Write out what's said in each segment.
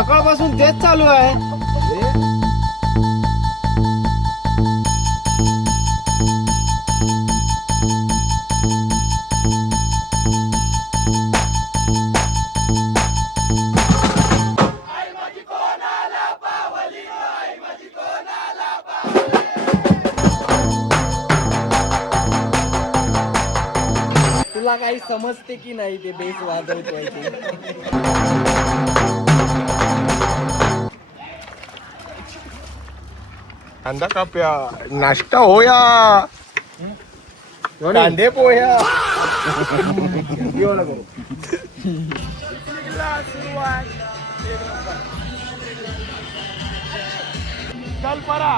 सकाळपासून तेच चालू आहे. तुला काही समजते की नाही ते बेस वाजवतोय ते? कांदा काप्या नाश्ता होया कांदे पोह्या चल परा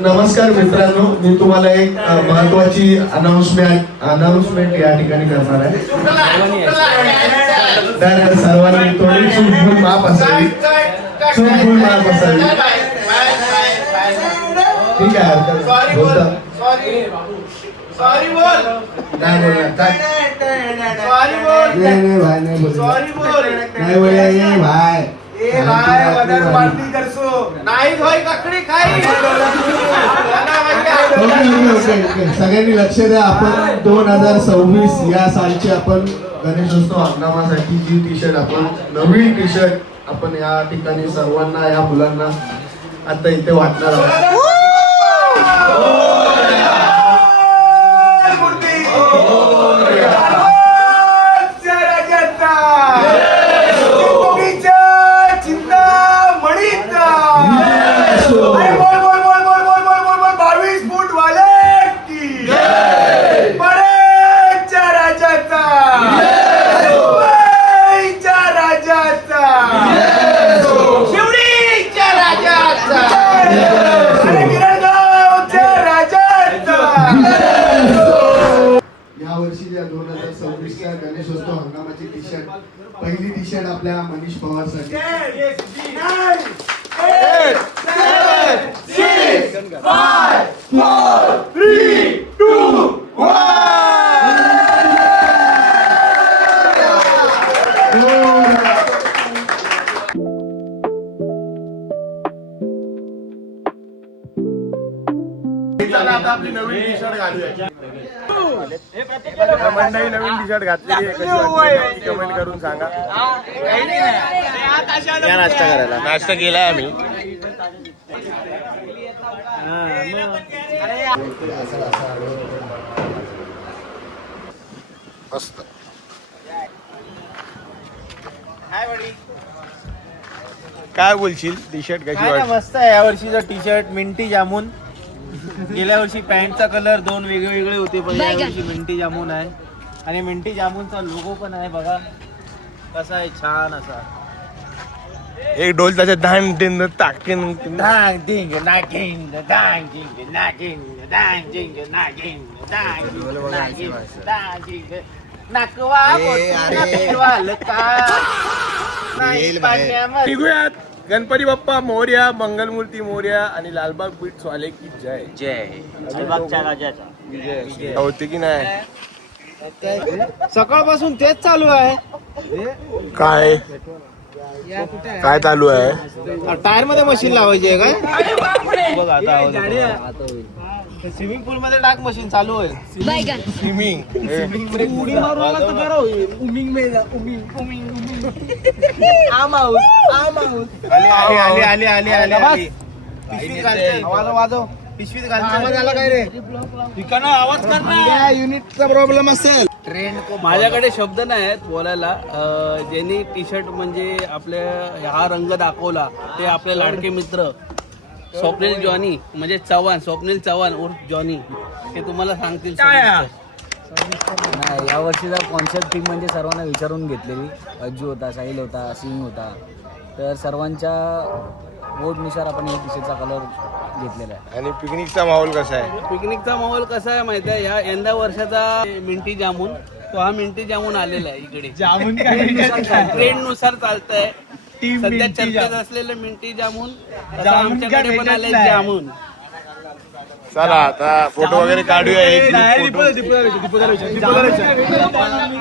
नमस्कार मित्रांनो, मी तुम्हाला एक महत्वाची अनाउन्समेंट या ठिकाणी करणार आहे. तर सर्वांनी थोडी चूक माफ असावी. ठीक आहे, बोलता सगळ्यांनी लक्ष द्या. आपण 2026 या सालची आपण गणेशोत्सव हंगामासाठी जी टी शर्ट आपण नवीन टी शर्ट आपण या ठिकाणी सर्वांना या मुलांना आता इथे वाटणार आहोत. गणेशोत्सव हंगामाची टी शर्ट, पहिली टी शर्ट आपल्या मनीष पवार साठी. 8, 7, 6, 5, 4, 3, 2, 1. आता आपली नवीन टी शर्ट घालूया. मंडळी नवीन टी शर्ट घातली कमेंट करून सांगा. नाश्ता करायला नाश्ता केलाय आम्ही. मस्त. काय बोलशील टी शर्ट कशी वाटली? मस्त आहे या वर्षीचा टी शर्ट. मिंटी जामून. गेल्या वर्षी पॅन्टचा कलर 2 वेगळे होते, पण या वर्षी मिंटी जामून आहे. आणि मिंटी जामूनचा लोगो पण आहे बघा कसा आहे, छान असा. एक ढोल त्याच्या धान दिन टाकेन डांग डिंग नागिंग डांग डिंग नागिंग डांग डिंग नागिंग डांग डिंग नागिंग डांग डिंग नाकवा फिरवाल का नाही पाण्यामध्ये. निघूयात. गणपती बाप्पा मोरया, मंगलमूर्ती मोरया आणि लालबाग बीट्स वाले की जय जय. लालबागच्या राजाचा होते की नाही? सकाळपासून तेच चालू आहे. काय काय चालू आहे? टायर मध्ये मशीन लावायची आहे काय? बघ आता स्विमिंग पूल मध्ये टाक, मशीन चालू आहे. स्विमिंग उडी मारून आला तर बरं होईल. उमिंग में जा, उमिंग उमिंग उमिंग. आम हाऊस आले आले आले आले आले. पिशवीत घालते, वाजव पिशवीत घालते. आवाज आला काय रे? ठिकाणा आवाज कर ना. युनिटचा प्रॉब्लेम असेल. माझ्याकडे शब्द नाही आहेत बोलायला. ज्यांनी टी शर्ट म्हणजे आपल्या हा रंग दाखवला ते आपले लाडके मित्र स्वप्नील जॉनी म्हणजे चव्हाण, स्वप्नील चव्हाण उर्फ जॉनी, ते तुम्हाला सांगतील. नाही, या वर्षीचा कॉन्सेप्ट टीम म्हणजे सर्वांना विचारून घेतलेली. अज्जू होता, साहिल होता, सिंग होता, तर सर्वांच्या वोटनुसार आपण या टी शर्टचा कलर घेतलेला आहे. आणि पिकनिकचा माहोल कसा आहे? पिकनिकचा माहोल कसा आहे माहिती आहे? यंदा वर्षाचा मिंटी जामून, तो हा मिंटी जामून आलेला आहे इकडे. जामून ट्रेंड नुसार चालतंय. सध्या चर्चेत असलेलं मिंटी जामून तसं आमच्याकडे पण आले जामून. चला आता फोटो वगैरे काढूया. एक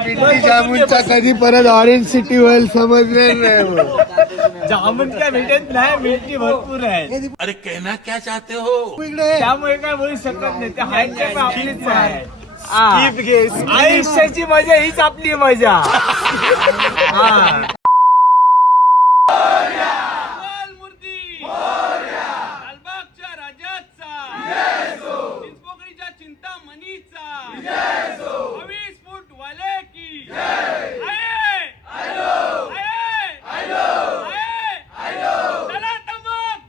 पिंटी जामूनचा कधी परत ऑरेंज सिटी होईल समजले नाही. जामून काय भेटत नाही, मिरची भरपूर आहे. अरे कहना क्या चाहते हो? त्यामुळे काय बोलू शकत नाही. ते हायच्या आपलीच आहे. आयुष्याची मजा हीच आपली मजा. लालबागच्या राजाचा, चिंचपोकळीच्या चिंतामणीचा, 22 फूट वाले की चला तमक.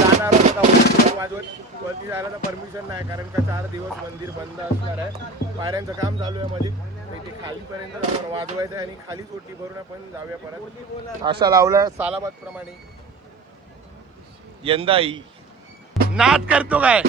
जाणार होता वाजवत वरती जायला तर परमिशन नाही, कारण का 4 दिवस मंदिर बंद असणार आहे. पायऱ्यांचं काम चालू आहे मध्ये, ते खालीपर्यंत जाऊन वाजवायचं आणि खालीच ओटी भरून आपण जाऊया परत. अशा लावल्या सालाबाद प्रमाणे. यंदाही नाद करतो काय?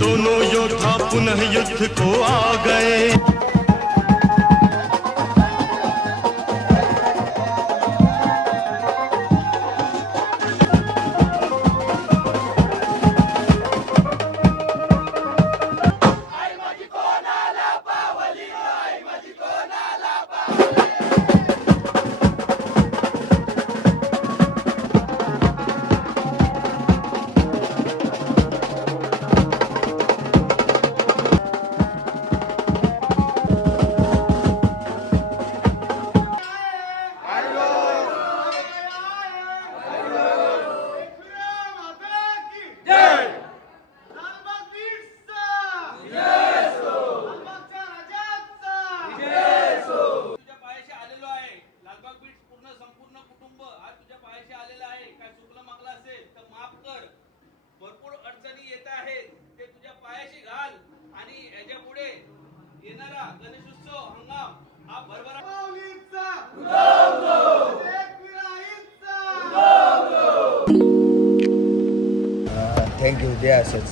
दोनों योद्धा पुनः युद्ध को आ गए. थँक्यू. दे असंच.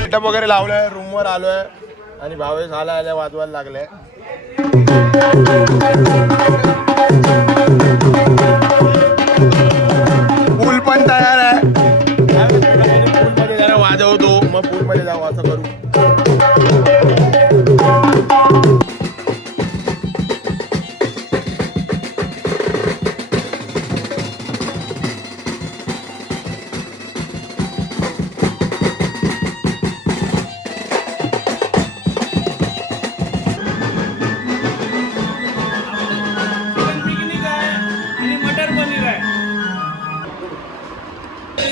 सेटअप वगैरे लावलाय, रूमवर आलोय. आणि भावेश आला आल्या वाजवायला लागलाय. पूल पण तयार आहे. पूलमध्ये जरा वाजवतो मग पूलमध्ये जाऊ असं करू.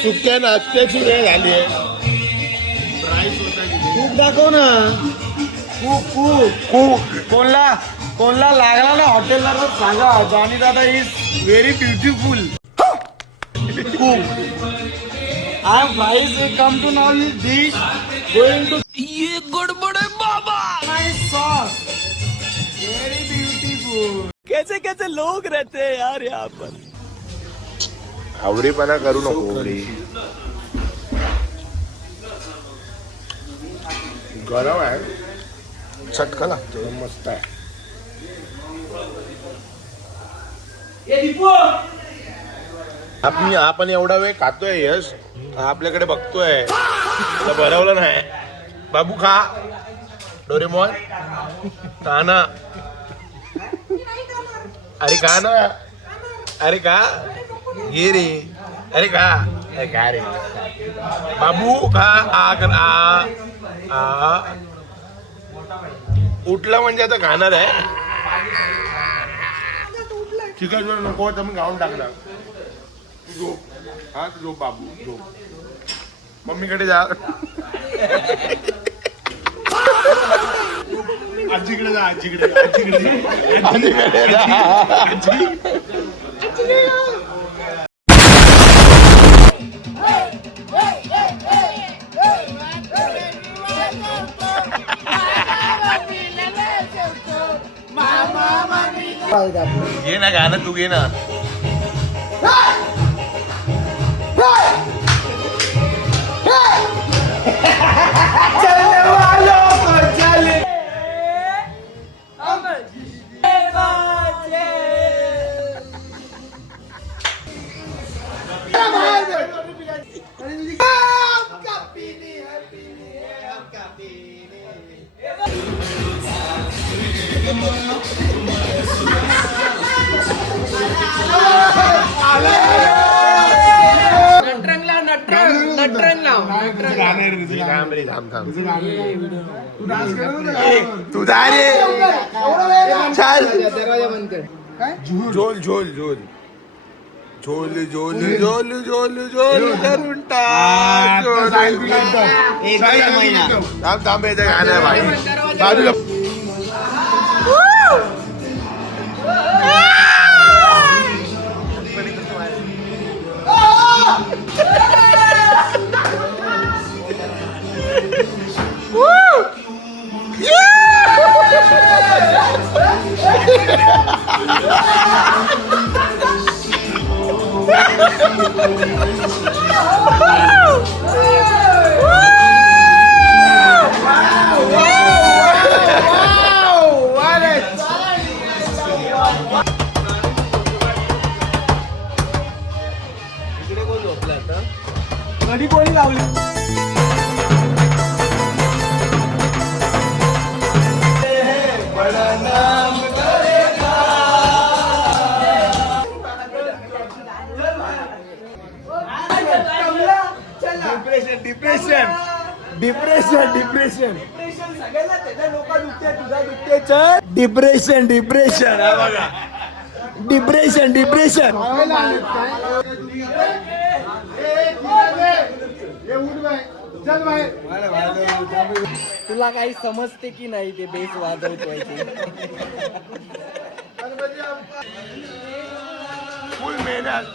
सुक्या नाश्त्याची वेळ झाली आहे. खूप दाखव ना. कोणला लागला ना हॉटेलला तर सांगा. जानी दादा is very beautiful. I am fries come to now this dish going to ये गड़बड़ है बाबा. Nice sauce very beautiful. कैसे कैसे लोग रहते हैं यार यहाँ पर. आवरीपणा करू नको रे. गरम आहे. चटका लागतो. मस्त आहे. आपण एवढा वेळ खातोय यश आपल्याकडे बघतोय तर बनवलं नाही. बाबू खा. डोरेमॉन खा ना. अरे खा ना. अरे का ये रे. अरे का रे बाबू खा. आ उठला म्हणजे आता खाणार आहे. चिकन जर नको तर मी गाऊन टाकणार. झोप. हा झोप बाबू झोप. मम्मीकडे जा. आजीकडे जा. आजीकडे जा. घे ना गाणं तू घे ना. तू जा रे. चल. झोल झोल झोल झोल झोल झोल झोल झोल करून टाक. थांब येतं गाणं आहे भाई. बाजूला कधी कोणी लावली. डिप्रेशन. तुला काही समजते की नाही ते बेस वाजवतोय ते. फुल मेहनत